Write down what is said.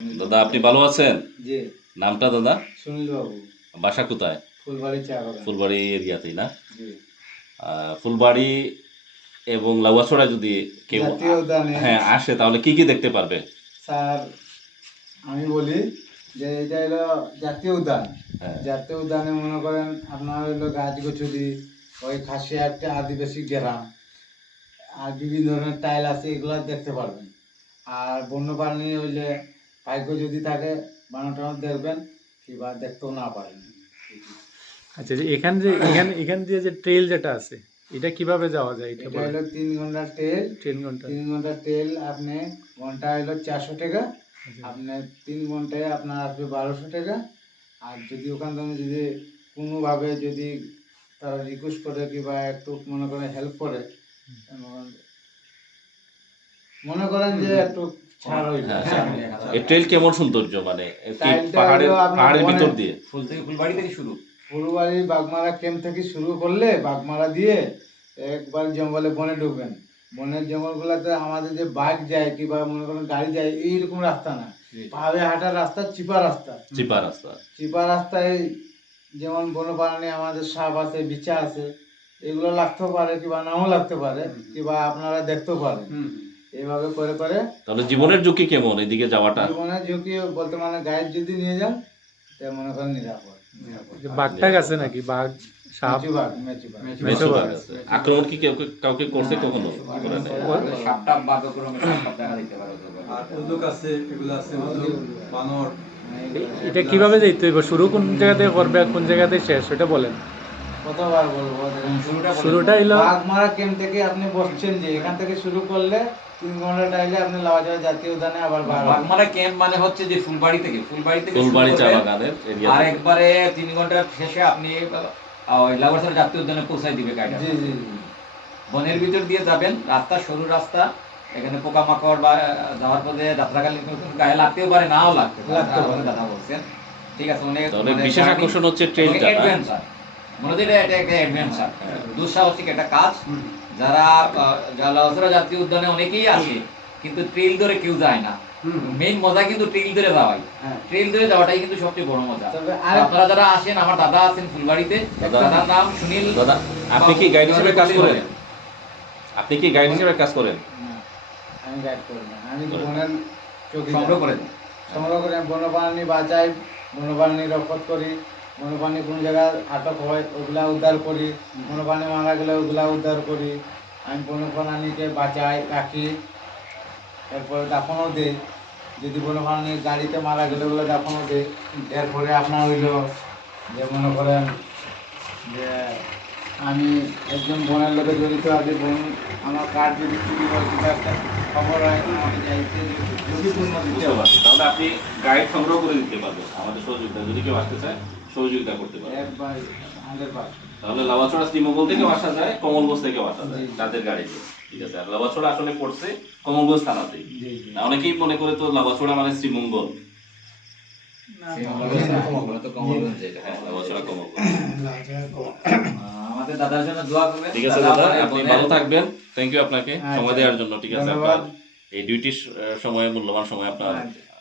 দাদা আপনি ভালো আছেন? জি। নামটা দাদা? সুনীল বাবু। বাসা কোথায়? ফুলবাড়ি চা বাগান। ফুলবাড়ি এরিয়াতেই না? জি। ফুলবাড়ি এবং লাউয়াছড়ায় যদি কেউ জাতীয় উদ্যানে হ্যাঁ আসে তাহলে কি কি দেখতে পারবে? স্যার আমি বলি যে এটা হলো জাতীয় উদ্যান। হ্যাঁ। জাতীয় উদ্যানে মনে করেন আপনার হলো গাছগাছালি, ওই খাসিয়া একটা আদিবাসী গ্রাম, আর বিভিন্ন ধরনের টাইল আছে, এগুলো দেখতে পারবেন। আর বন্যপ্রাণী হইলে ভাগ্য যদি থাকে বানর দেখবেন, কিংবা দেখতেও না পারেন। আচ্ছা, যে এখান দিয়ে যে ট্রেল যেটা আছে এটা কিভাবে যাওয়া যায়? এটা হলো 3 ঘন্টার ট্রেল। 3 ঘন্টা। 3 ঘন্টার ট্রেল আপনি ঘন্টা হলো 400 টাকা। আপনি 3 ঘন্টায় আপনার আসবে 1200 টাকা। আর যদি ওখান থেকে যদি কোনোভাবে যদি তারা রিকোয়েস্ট করে কিংবা একটু মনে করেন হেল্প করে, মনে করেন যে একটু ছাড় হইবে। এই ট্রেল কেমন সৌন্দর্য, মানে কি পাহাড়ের ভিতর দিয়ে? ফুলবাড়ি থেকে শুরু, ফুলবাড়ি বাগমারা ক্যাম্প থেকে শুরু করলে বাগমারা দিয়ে একবার জঙ্গলে বনে ঢুকবেন। বনের জঙ্গলগুলোতে আমাদের যে বাইক যায় কিংবা মনে করেন গাড়ি যায় এইরকম রাস্তা না, পাহাড়ে হাঁটার রাস্তা, চিপা রাস্তা। চিপা রাস্তায় যেমন বন্যপ্রাণী আমাদের সাপ আছে, বিছা আছে, এগুলো লাগতেও পারে কিংবা নাও লাগতে পারে, কিংবা আপনারা দেখতেও পারেন। এইভাবে করে করে। তাহলে জীবনের ঝুঁকি কেমন এদিকে যাওয়াটা? জীবনের ঝুঁকি বলতে মানে গাইড যদি নিয়ে যান তাহলে মনে করেন নিরাপদ। বাঘটাক আছে নাকি? বাঘ, সাপ, আক্রমণ কি কাউকে করছে কখনো? এটা কিভাবে যাইতে হইব? শুরু কোন জায়গা থেকে করবে আর কোন জায়গা থেকে শেষ সেটা বলেন। কতবার বলবো? শুরুটা হইলো বাগমারা ক্যাম্প থেকে আপনি বসছেন, যে এখান থেকে শুরু করলে 3 ঘন্টা টাইলে আপনি লাউয়াছড়া জাতীয় উদ্যানে আবার বাগমারা ক্যাম্প মানে হচ্ছে যে ফুলবাড়ি থেকে ফুলবাড়ি চা বাগানের এরিয়া, আর একবারে 3 ঘন্টার শেষে আপনি ওই লাউয়াছড়া জাতীয় উদ্যানে পৌঁছায় দিবে গাড়িটা। জি জি। বনের ভিতর দিয়ে যাবেন, রাস্তা সরু রাস্তা, এখানে পোকামাকড় বা যাওয়ার পথে যাত্রাকালীন গায়ে লাগতেও পারে, নাও লাগতে পারে, দাদা বলছেন। ঠিক আছে, অনেক বিশেষ আকর্ষণ হচ্ছে ট্রেলটা, অ্যাডভেঞ্চার। মনে হয় এটা একটা অ্যাডভেঞ্চার, দুঃসাহসিক একটা কাজ। যারা লাউয়াছড়া জাতীয় উদ্যানে অনেকেই আসে, কিন্তু ট্রেল ধরে কেউ যায় না। মেইন মজা কিন্তু ট্রেল ধরে যাওয়াই। ট্রেল ধরে যাওয়াটাই কিন্তু সবচেয়ে বড় মজা। আপনারা যারা আসেন, আমার দাদা আছেন ফুলবাড়িতে, দাদার নাম সুনীল। দাদা আপনি কি গাইড হিসেবে কাজ করেন? আপনি কি গাইড হিসেবে কাজ করেন? আমি গাইড করি না, আমি বনের চৌকি সংগ্রহ করেন। সংগ্রহ করে বন্যপ্রাণী বাঁচাই, বন্যপ্রাণী রক্ষা করি। বন্যপ্রাণী কোনো জায়গায় আটক হয় ওগুলা উদ্ধার করি, বন্যপ্রাণী মারা গেলে ওগুলা উদ্ধার করি। আমি বন্যপ্রাণীকে বাঁচাই, রাখি, এরপরে দাফনও দিই। যদি বন্যপ্রাণী গাড়িতে মারা গেলে ওগুলো দাফনও দিই। এরপরে আপনার হইল যে মনে করেন যে আমি একজন বনের লোকে জড়িত আছি, বন আমার কার্ড যদি চুরি হয় কিংবা একটা খবর হয়, আমাকে যাইতে ঝুঁকিপূর্ণ দিতে হবে। তাহলে আপনি গাইড সংগ্রহ করে দিতে পারবেন আমাদের সহযোগিতা, যদি কেউ আসতে চায় সহযোগিতা করতে পারবেন। একবার 100%। তাহলে লাউয়াছড়া শ্রীমঙ্গল থেকে আসা যায়, কমলগঞ্জ থেকে আসা যায় তাদের গাড়িতে। ঠিক আছে, আর লাউয়াছড়া আসলে পড়ছে কমলগঞ্জ থানাতেই। অনেকেই মনে করে তো লাউয়াছড়া মানে শ্রীমঙ্গল। আমাদের দাদার জন্য দোয়া করবেন। ঠিক আছে দাদা, আপনি ভালো থাকবেন। থ্যাংক ইউ আপনাকে সময় দেওয়ার জন্য। ঠিক আছে, আপনার এই ডিউটির সময়, মূল্যবান সময় আপনার